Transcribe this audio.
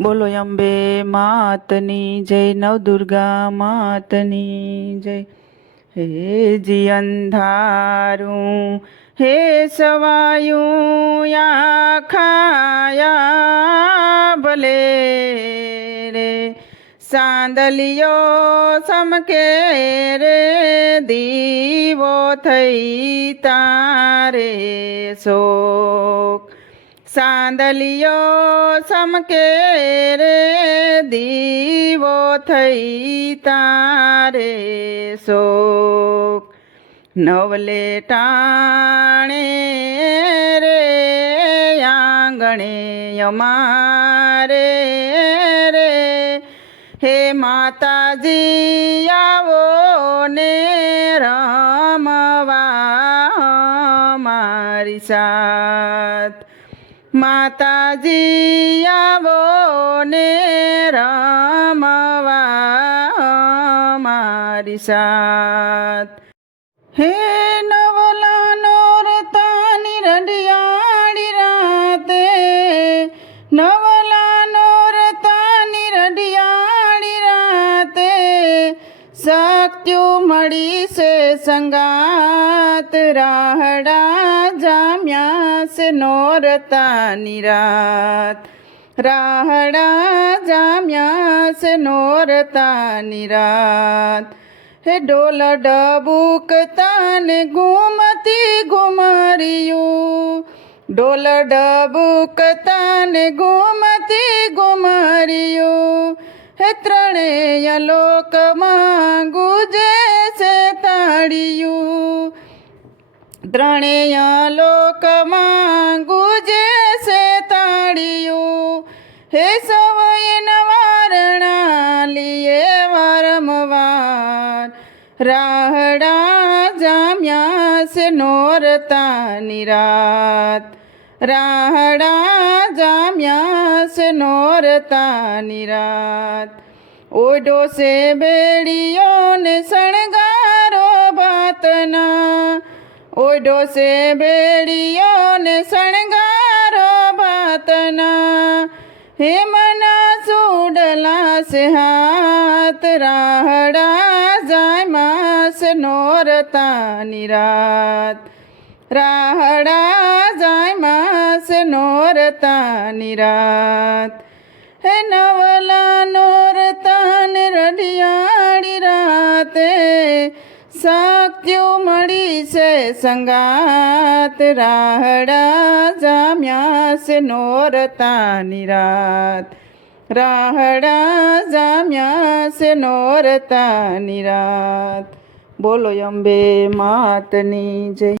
બોલો અંબે માતની જય, નવદુર્ગા માતની જય। હે જી અંધારું હે સવાયું આખાયા ભલે રે, સાંદલિયો સમકે રે દીવો થઈ તારે શોક। સાંદલિયો સમકે રે દીવો થઈ તારે શોક। નવલે ટાણે રે આંગણે અમારે રે, હે માતાજી આવો ને રમવા મારી સાથ। માતાજી આવો ને રમવા મારી સાથ। હે નવલા નોરતાની રઢિયાળી રાતે, નવલા નોરતાની રઢિયાળી રાતે, શક્તિઓ મળી છે સંગાત, રાહડા જામ્યા છે નોરતાની રાત। રાહડા જામ્યા છે નોરતાની રાત। હે ઢોલ ડબુકતા ને ઘૂમતી ઘુમરિયું, ઢોલ ડબુકતા ને ઘૂમતી ઘુમરિયું, હે ત્રણેય લોકમાં ગુજે છે તાળિયું। ત્રણેય લોકમાં ગુજે છે તાળિયું, હે સવય નવારણા લીએ વારંવાર, રાહડા જામ્યા છે નોરતાની રાત। રાહડા જામ્યા છે નોરતાની રાત। ઓઢો છે બેડીઓને શણગારો ભાતના, ઓઢો છે બેડીઓને શણગારો ભાતના, હે મના સુડલા છે હાથ, રાહડા જામ્યા છે નોરતાની રાત। રાહડા જામ્યા છે નોરતાની રાત। હે નવલા નોરતાને રઢિયાળી રાતે, શક્તિઓ મળી છે સંગાત, રાહડા જામ્યા છે નોરતાની રાત। રાહડા જામ્યા છે નોરતાની રાત। બોલો અંબે માતની જય।